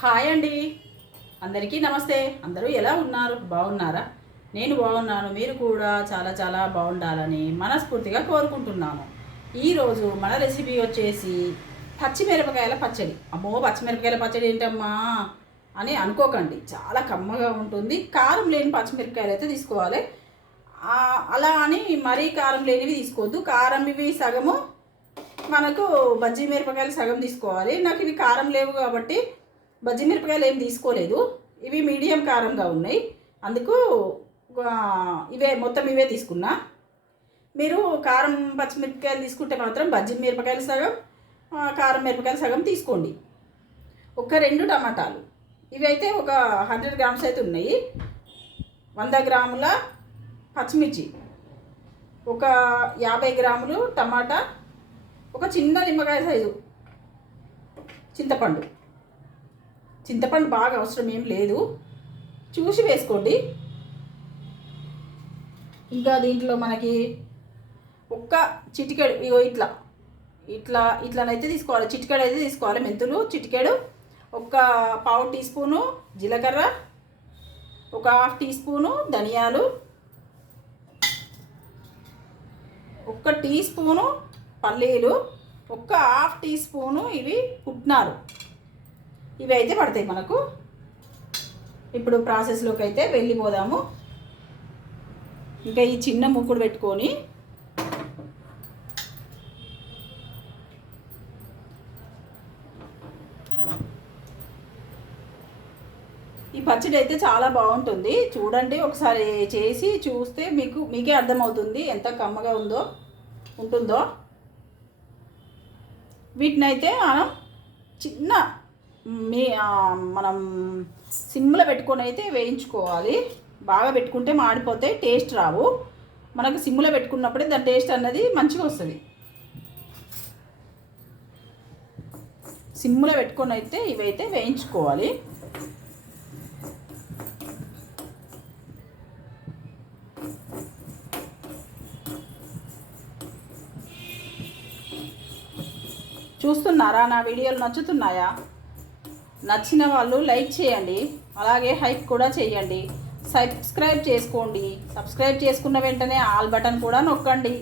Hi అండి. అందరికీ నమస్తే. అందరూ ఎలా ఉన్నారు? బాగున్నారా? నేను బాగున్నాను. మీరు కూడా చాలా చాలా బాగుండాలని మనస్ఫూర్తిగా కోరుకుంటున్నాను. ఈరోజు మన రెసిపీ వచ్చేసి పచ్చిమిరపకాయల పచ్చడి. అమ్మో పచ్చిమిరపకాయల పచ్చడి ఏంటమ్మా? అని అనుకోకండి. చాలా కమ్మగా ఉంటుంది. కారం లేని పచ్చిమిరపకాయలు అయితే తీసుకోవాలి. అలా అని మరీ కారం లేనివి తీసుకోవద్దు. కారం ఇవి సగము మనకు బజ్జీ మిరపకాయలు సగం తీసుకోవాలి. నాకు ఇవి కారం లేవు కాబట్టి బజ్జి మిరపకాయలు ఏం తీసుకోలేదు. ఇవి మీడియం కారంగా ఉన్నాయి. అందుకు ఇవే మొత్తం ఇవే తీసుకున్నా. మీరు కారం పచ్చిమిరపకాయలు తీసుకుంటే మాత్రం బజ్జి మిరపకాయలు సగం కారం మిరపకాయలు సగం తీసుకోండి. ఒక రెండు టమాటాలు. ఇవి అయితే ఒక హండ్రెడ్ గ్రామ్స్ అయితే ఉన్నాయి. వంద గ్రాముల పచ్చిమిర్చి. ఒక యాభై గ్రాములు టమాటా. ఒక చిన్న నిమ్మకాయ సైజు. చింతపండు. చింతపండు బాగా అవసరం ఏం లేదు. చూసి వేసుకోండి. ఇంకా దీంట్లో మనకి ఒక్క చిటికెడు ఇగో ఇట్లా. ఇట్లా ఇట్లానైతే తీసుకోవాలి. చిటికెడు అయితే తీసుకోవాలి. మెంతులు చిటికెడు ఒక పావు టీ స్పూను జీలకర్ర ఒక హాఫ్ టీ స్పూను ధనియాలు ఒక్క టీ స్పూను పల్లీలు ఒక్క హాఫ్ టీ స్పూను ఇవి పుట్నాలు. ఇవి అయితే పడతాయి మనకు. ఇప్పుడు ప్రాసెస్లోకి అయితే వెళ్ళిపోదాము. ఇంకా ఈ చిన్న ముక్కుడు పెట్టుకొని ఈ పచ్చడి అయితే చాలా బాగుంటుంది. చూడండి ఒకసారి చేసి చూస్తే మీకు మీకే అర్థమవుతుంది ఎంత కమ్మగా ఉందో ఉంటుందో. వీటినైతే మనం చిన్న మీ మనం సిమ్లో పెట్టుకొని అయితే వేయించుకోవాలి. బాగా పెట్టుకుంటే మాడిపోతే టేస్ట్ రావు. మనకు సిమ్లో పెట్టుకున్నప్పుడే దాని టేస్ట్ అన్నది మంచిగా వస్తుంది. సిమ్లో పెట్టుకొని అయితే ఇవైతే వేయించుకోవాలి. చూస్తున్నారా నా వీడియోలు నచ్చుతున్నాయా? నచ్చిన వాళ్ళు లైక్ చేయండి. అలాగే హైప్ కూడా చేయండి. సబ్స్క్రైబ్ చేసుకోండి. సబ్స్క్రైబ్ చేసుకున్న వెంటనే ఆల్ బటన్ కూడా నొక్కండి.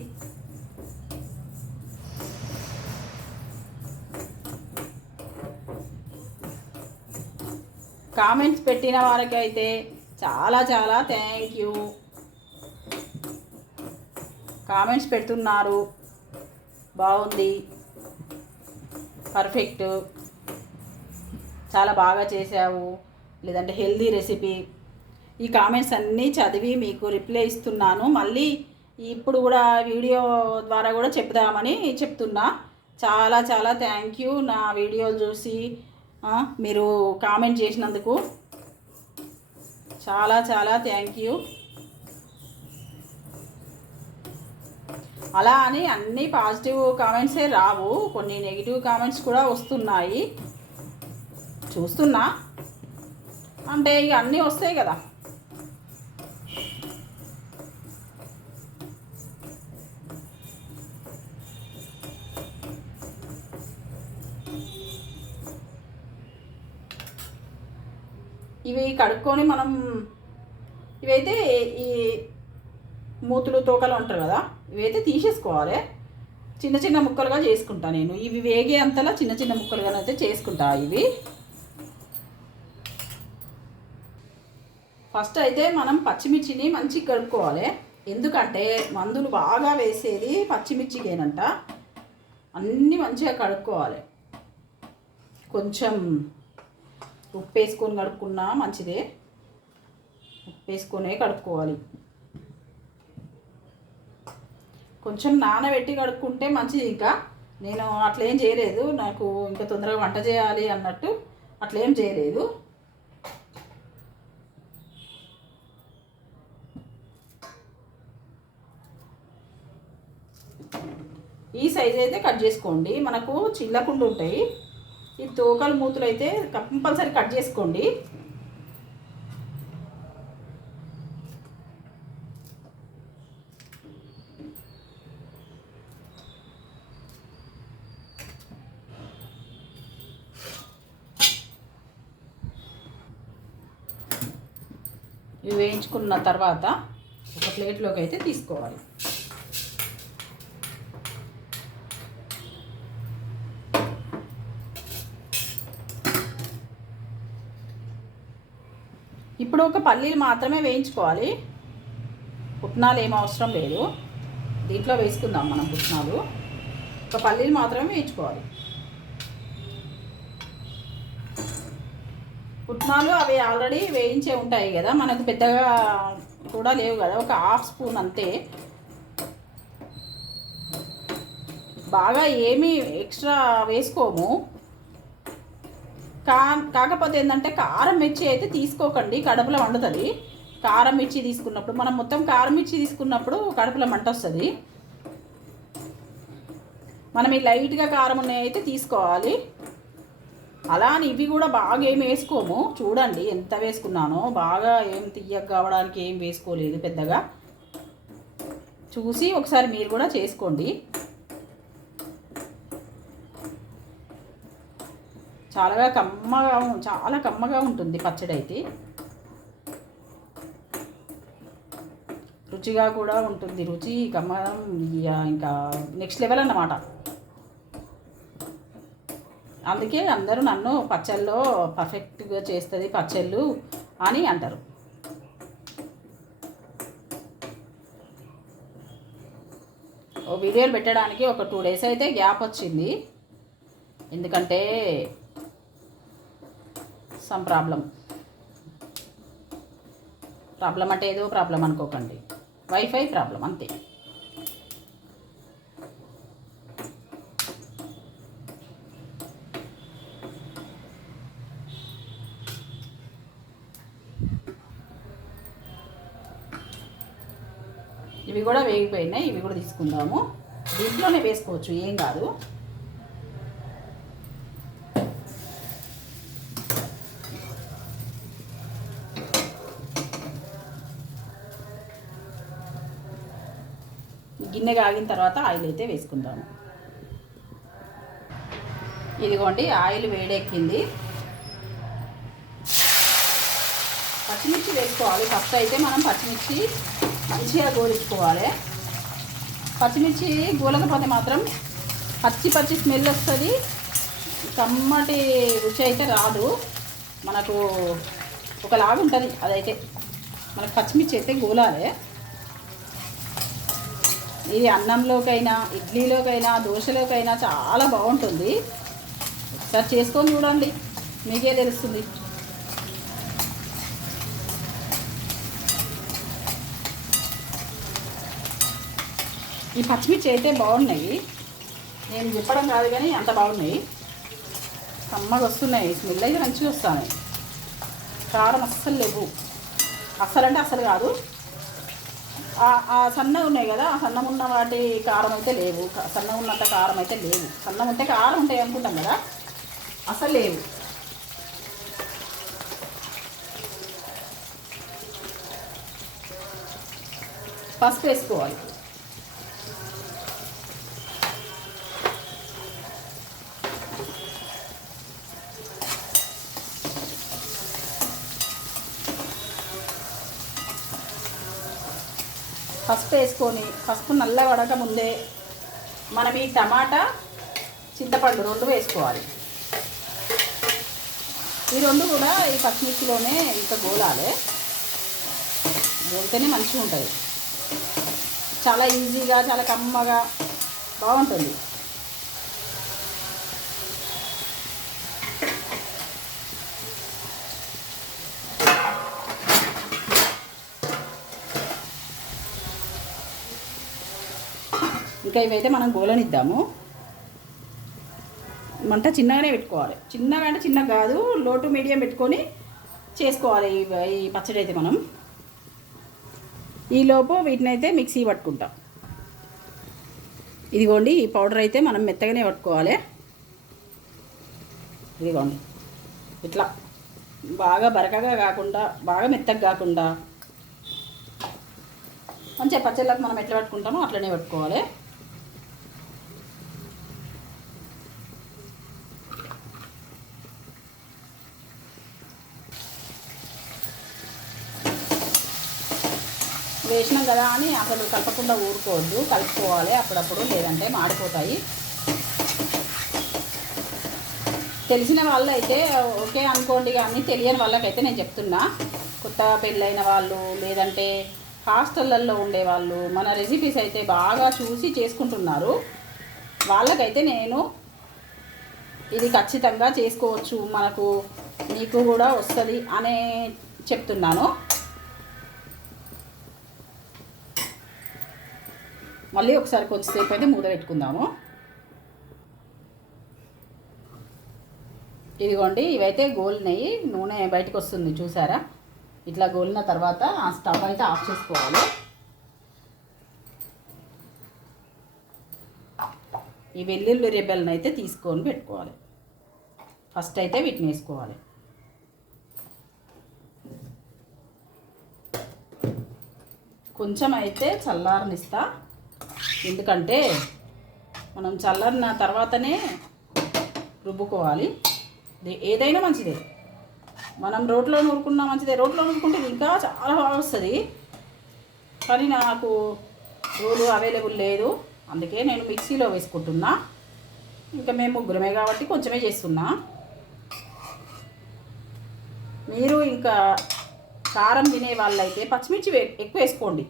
కామెంట్స్ పెట్టిన వారికైతే చాలా చాలా థ్యాంక్ యూ కామెంట్స్ పెడుతున్నారు. బాగుంది. పర్ఫెక్ట్ చాలా బాగా చేసావు లేదంటే హెల్దీ రెసిపీ. ఈ కామెంట్స్ అన్నీ చదివి మీకు రిప్లై ఇస్తున్నాను. మళ్ళీ ఇప్పుడు కూడా వీడియో ద్వారా కూడా చెప్దామని చెప్తున్నా. చాలా చాలా థ్యాంక్ యూ నా వీడియోలు చూసి మీరు కామెంట్ చేసినందుకు. చాలా చాలా థ్యాంక్ యూ అలా అని అన్ని పాజిటివ్ కామెంట్సే రావు. కొన్ని నెగిటివ్ కామెంట్స్ కూడా వస్తున్నాయి. చూస్తున్నా. అంటే ఇక అన్నీ వస్తాయి కదా. ఇవి కడుక్కొని మనం ఇవైతే ఈ మూతులు తోకలు ఉంటారు కదా ఇవైతే తీసేసుకోవాలి. చిన్న చిన్న ముక్కలుగా చేసుకుంటా నేను. ఇవి వేగే అంతలా చిన్న చిన్న ముక్కలుగా అయితే చేసుకుంటా ఇవి. ఫస్ట్ అయితే మనం పచ్చిమిర్చిని మంచిగా కడుక్కోవాలి. ఎందుకంటే మందులు బాగా వేసేది పచ్చిమిర్చికేనంట. అన్నీ మంచిగా కడుక్కోవాలి. కొంచెం ఉప్పు వేసుకొని కడుక్కున్నా మంచిదే. ఉప్పు వేసుకొనే కడుక్కోవాలి. కొంచెం నానబెట్టి కడుక్కుంటే మంచిది ఇంకా. నేను అట్లేం చేయలేదు. నాకు ఇంకా తొందరగా వంట చేయాలి అన్నట్టు అట్లేం చేయలేదు. ఈ సైజ్ అయితే కట్ చేసుకోండి. మనకు చిల్లకుండా ఉంటాయి. ఈ తోకలు మూతులు అయితే కంపల్సరీ కట్ చేసుకోండి. ఇవి వేయించుకున్న తర్వాత ఒక ప్లేట్లోకి అయితే తీసుకోవాలి. ఇప్పుడు ఒక పల్లీలు మాత్రమే వేయించుకోవాలి. పుట్నాలు ఏం అవసరం లేదు. దీంట్లో వేసుకుందాం మనం పుట్నాలు. ఒక పల్లీలు మాత్రమే వేయించుకోవాలి. పుట్నాలు అవి ఆల్రెడీ వేయించే ఉంటాయి కదా మనకు పెద్దగా కూడా లేవు కదా ఒక హాఫ్ స్పూన్ అంతే. బాగా ఏమీ ఎక్స్ట్రా వేసుకోము. కా కాకపోతే ఏంటంటే కారం మిర్చి అయితే తీసుకోకండి కడుపులో వండుతుంది. కారం మిర్చి తీసుకున్నప్పుడు మనం మొత్తం కారం మిర్చి తీసుకున్నప్పుడు కడుపులో మంట వస్తుంది. మనం ఈ లైట్గా కారం ఉన్నాయి అయితే తీసుకోవాలి. అలా అని ఇవి కూడా బాగా ఏం వేసుకోము. చూడండి ఎంత వేసుకున్నానో బాగా ఏం తీయక కావడానికి ఏం వేసుకోలేదు పెద్దగా. చూసి ఒకసారి మీరు కూడా చేసుకోండి. చాలా కమ్మగా చాలా కమ్మగా ఉంటుంది పచ్చడి అయితే. రుచిగా కూడా ఉంటుంది రుచి కమ్మగా ఇంకా నెక్స్ట్ లెవెల్ అన్నమాట. అందుకే అందరూ నన్ను పచ్చళ్ళలో పర్ఫెక్ట్గా చేస్తుంది పచ్చళ్ళు అని అంటారు. వీడియోలు పెట్టడానికి ఒక టూ డేస్ అయితే గ్యాప్ వచ్చింది. ఎందుకంటే సమ్ ప్రాబ్లం ప్రాబ్లం అంటే ఏదో ప్రాబ్లం అనుకోకండి. వైఫై ప్రాబ్లం అంతే. ఇవి కూడా వేగిపోయినాయి ఇవి కూడా తీసుకుందాము. దీంట్లోనే వేసుకోవచ్చు ఏం కాదు. గిన్నె కాగిన తర్వాత ఆయిల్ అయితే వేసుకుందాము. ఇదిగోండి ఆయిల్ వేడెక్కింది. పచ్చిమిర్చి వేసుకోవాలి. ఫస్ట్ అయితే మనం పచ్చిమిర్చి మంచిగా గోలించుకోవాలి. పచ్చిమిర్చి గోలకపోతే మాత్రం పచ్చి పచ్చి స్మెల్ వస్తుంది. కమ్మటి రుచి అయితే రాదు. మనకు ఒకలాగా ఉంటుంది అదైతే. మనకు పచ్చిమిర్చి అయితే గోలాలే. ఇది అన్నంలోకైనా ఇడ్లీలోకైనా దోశలోకైనా చాలా బాగుంటుంది. ఒకసారి చేసుకొని చూడండి. మీకే తెలుస్తుంది. ఈ పచ్చిమిర్చి అయితే బాగున్నాయి. నేను చెప్పడం కాదు కానీ అంత బాగున్నాయి. కమ్మగా వస్తున్నాయి. స్మెల్ అయితే మంచిగా వస్తున్నాయి కారం అస్సలు లేవు. అస్సలు అంటే అస్సలు కాదు. ఆ సన్న ఉన్నాయి కదా ఆ సన్నం ఉన్న వాటి కారం అయితే లేవు. సన్నం ఉన్నంత కారం అయితే లేవు. సన్నం ఉంటే కారం ఉంటాయి అనుకుంటాం కదా అసలు లేవు. పసుపు వేసుకోవాలి. పసుపు వేసుకొని పసుపు నల్ల పడక ముందే మనం ఈ టమాటా చింతపండు రెండు వేసుకోవాలి. ఈ రెండు కూడా ఈ పచ్చిమిర్చిలోనే ఇంకా గోలాలి. గోలితేనే మంచిగా ఉంటుంది చాలా ఈజీగా చాలా కమ్మగా బాగుంటుంది. ఇంకా ఇవైతే మనం గోలనిద్దాము. మంట చిన్నగానే పెట్టుకోవాలి. చిన్నగా అంటే చిన్నగా కాదు లోటు మీడియం పెట్టుకొని చేసుకోవాలి ఈ పచ్చడి అయితే మనం. ఈలోపు వీటిని అయితే మిక్సీ పట్టుకుంటాం. ఇదిగోండి ఈ పౌడర్ అయితే మనం మెత్తగానే పట్టుకోవాలి. ఇదిగోండి ఇట్లా బాగా బరకగా కాకుండా బాగా మెత్తగా కాకుండా. మంచిగా పచ్చళ్ళకి మనం ఎట్లా పట్టుకుంటామో అట్లనే పట్టుకోవాలి. వేసినాం కదా అని అసలు కలపకుండా ఊరుకోవద్దు. కలుపుకోవాలి అప్పుడప్పుడు లేదంటే మాడిపోతాయి. తెలిసిన వాళ్ళు అయితే ఓకే అనుకోండి కానీ తెలియని వాళ్ళకైతే నేను చెప్తున్నా. కొత్త పెళ్ళైన వాళ్ళు లేదంటే హాస్టళ్ళల్లో ఉండేవాళ్ళు మన రెసిపీస్ అయితే బాగా చూసి చేసుకుంటున్నారు. వాళ్ళకైతే నేను ఇది ఖచ్చితంగా చేసుకోవచ్చు మనకు నీకు కూడా వస్తుంది అనే చెప్తున్నాను. మళ్ళీ ఒకసారి కొంచెంసేపు అయితే మూత పెట్టుకుందాము. ఇదిగోండి ఇవైతే గోలినాయి నూనె బయటకు వస్తుంది చూసారా? ఇట్లా గోలిన తర్వాత ఆ స్టవ్ అయితే ఆఫ్ చేసుకోవాలి. ఈ వెల్లుల్లి రెబ్బెలను అయితే తీసుకొని పెట్టుకోవాలి. ఫస్ట్ అయితే వీటిని వేసుకోవాలి. కొంచెం అయితే చల్లారనిస్తా. ఎందుకంటే మనం చల్లారిన తర్వాతనే రుబ్బుకోవాలి. ఏదైనా మంచిదే. మనం రోడ్లో నూరుకున్నా మంచిదే. రోడ్లో నూరుకుంటే ఇంకా చాలా బాగా వస్తుంది. కానీ నాకు రోలు అవైలబుల్ లేదు. అందుకే నేను మిక్సీలో వేసుకుంటున్నా. ఇంకా మేము ముగ్గురమే కాబట్టి కొంచెమే చేస్తున్నా. మీరు ఇంకా కారం తినే వాళ్ళైతే పచ్చిమిర్చి వే- ఎక్కువ వేసుకోండి.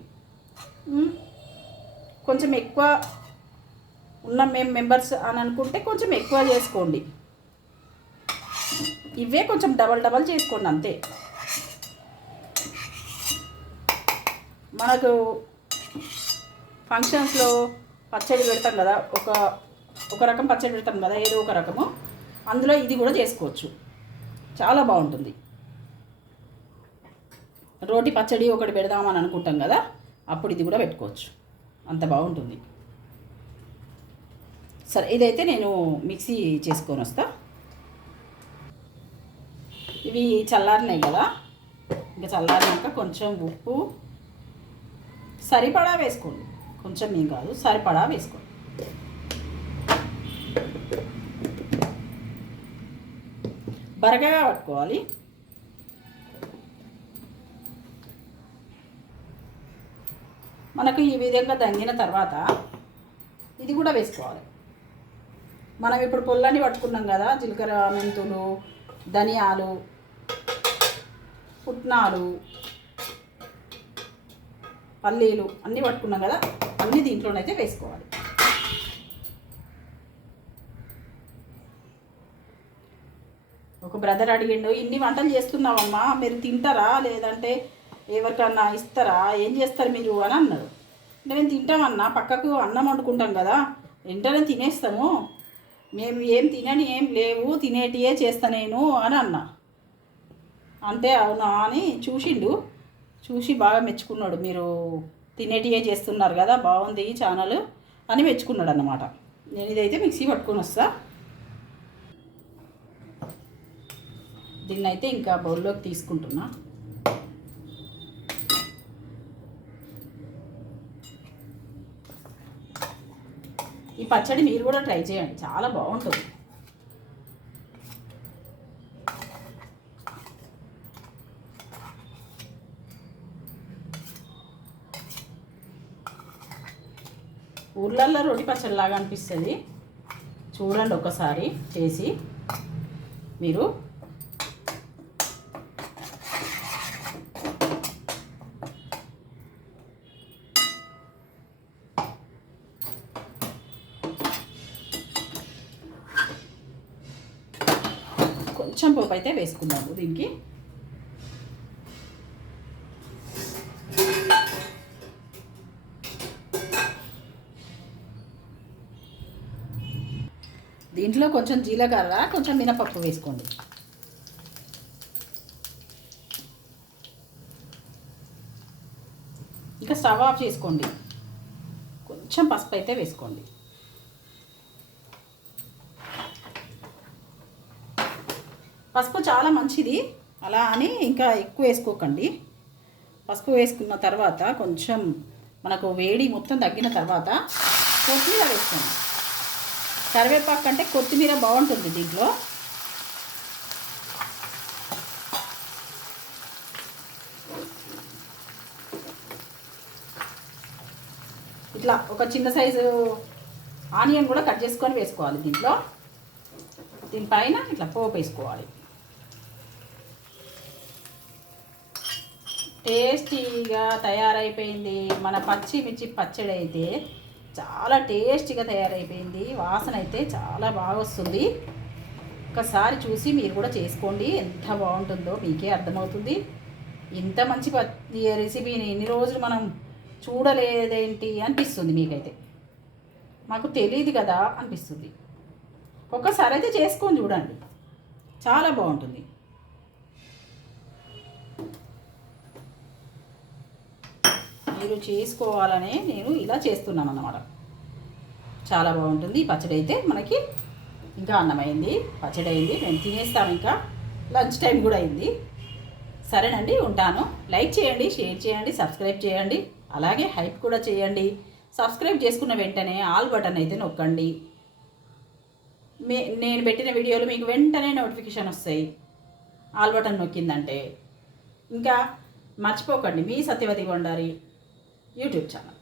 కొంచెం ఎక్కువ ఉన్న మేము మెంబర్స్ అని అనుకుంటే కొంచెం ఎక్కువ చేసుకోండి. ఇవే కొంచెం డబల్ డబల్ చేసుకోండి అంతే. మనకు ఫంక్షన్స్లో పచ్చడి పెడతాం కదా ఒక ఒక రకం పచ్చడి పెడతాం కదా ఏదో ఒక రకము. అందులో ఇది కూడా చేసుకోవచ్చు. చాలా బాగుంటుంది. రోటి పచ్చడి ఒకటి పెడదామని అనుకుంటాం కదా అప్పుడు ఇది కూడా పెట్టుకోవచ్చు. అంత బాగుంటుంది. సరే ఇదైతే నేను మిక్సీ చేసుకొని వస్తా. ఇవి చల్లారినాయి కదా ఇంకా చల్లారినాక కొంచెం ఉప్పు సరిపడా వేసుకోండి. కొంచెం ఏం కాదు సరిపడా వేసుకోండి. బరగగా పట్టుకోవాలి. మనకు ఈ విధంగా దంగిన తర్వాత ఇది కూడా వేసుకోవాలి. మనం ఇప్పుడు పొల్లని పట్టుకున్నాం కదా జీలకర్ర మెంతులు ధనియాలు పుట్నాలు పల్లీలు అన్నీ పట్టుకున్నాం కదా అన్నీ దీంట్లోనైతే వేసుకోవాలి. ఒక బ్రదర్ అడిగిండు ఇన్ని వంటలు చేస్తున్నావమ్మా మీరు తింటారా? లేదంటే ఎవరికన్నా ఇస్తారా? ఏం చేస్తారు మీరు అని అన్నాడు నేను తింటామన్నా పక్కకు అన్నం వండుకుంటాం కదా వెంటనే తినేస్తాము. మేము ఏం తినని ఏం లేవు తినేటియే చేస్తా నేను అని అన్నా. అంతే అవునా అని చూసిండు. చూసి బాగా మెచ్చుకున్నాడు. మీరు తినేటియే చేస్తున్నారు కదా బాగుంది ఈ ఛానల్ అని మెచ్చుకున్నాడు అన్నమాట నేను ఇదైతే మిక్సీ పట్టుకొని వస్తా. దీన్నైతే అయితే ఇంకా బౌల్లోకి తీసుకుంటున్నా. ఈ పచ్చడి మీరు కూడా ట్రై చేయండి. చాలా బాగుంటుంది. ఊర్లల్లో రొట్టి పచ్చడి లాగా అనిపిస్తుంది. చూడండి ఒకసారి చేసి మీరు కొంచెం పోపు అయితే వేసుకుందాము దీనికి. దీంట్లో కొంచెం జీలకర్ర కొంచెం మినపప్పు వేసుకోండి. ఇంకా స్టవ్ ఆఫ్ చేసుకోండి. కొంచెం పసుపు అయితే వేసుకోండి. పసుపు చాలా మంచిది. అలా అని ఇంకా ఎక్కువ వేసుకోకండి. పసుపు వేసుకున్న తర్వాత కొంచెం మనకు వేడి మొత్తం తగ్గిన తర్వాత కొత్తిమీర వేసుకోండి. కరివేపాకు కంటే కొత్తిమీర బాగుంటుంది దీంట్లో. ఇట్లా ఒక చిన్న సైజు ఆనియన్ కూడా కట్ చేసుకొని వేసుకోవాలి దీంట్లో. దీనిపైన ఇట్లా పోపు వేసుకోవాలి. టేస్టీగా తయారైపోయింది. మన పచ్చిమిర్చి పచ్చడి అయితే చాలా టేస్టీగా తయారైపోయింది. వాసన అయితే చాలా బాగా వస్తుంది. ఒకసారి చూసి మీరు కూడా చేసుకోండి. ఎంత బాగుంటుందో మీకే అర్థమవుతుంది. ఇంత మంచి ప- రెసిపీని ఎన్ని రోజులు మనం చూడలేదేంటి అనిపిస్తుంది మీకైతే. మాకు తెలియదు కదా అనిపిస్తుంది. ఒక్కసారి అయితే చేసుకొని చూడండి. చాలా బాగుంటుంది. మీరు చేసుకోవాలనే నేను ఇలా చేస్తున్నాను అన్నమాట చాలా బాగుంటుంది. ఈ పచ్చడి అయితే మనకి ఇంకా అన్నమైంది. పచ్చడి అయింది మేము తినేస్తాం ఇంకా. లంచ్ టైం కూడా అయింది. సరేనండి ఉంటాను. లైక్ చేయండి షేర్ చేయండి సబ్స్క్రైబ్ చేయండి. అలాగే హైప్ కూడా చేయండి. సబ్స్క్రైబ్ చేసుకున్న వెంటనే ఆల్ బటన్ అయితే నొక్కండి. మే నేను పెట్టిన వీడియోలు మీకు వెంటనే నోటిఫికేషన్ వస్తాయి. ఆల్ బటన్ నొక్కిందంటే. ఇంకా మర్చిపోకండి. మీ సత్యవతి కొండారి. YouTube channel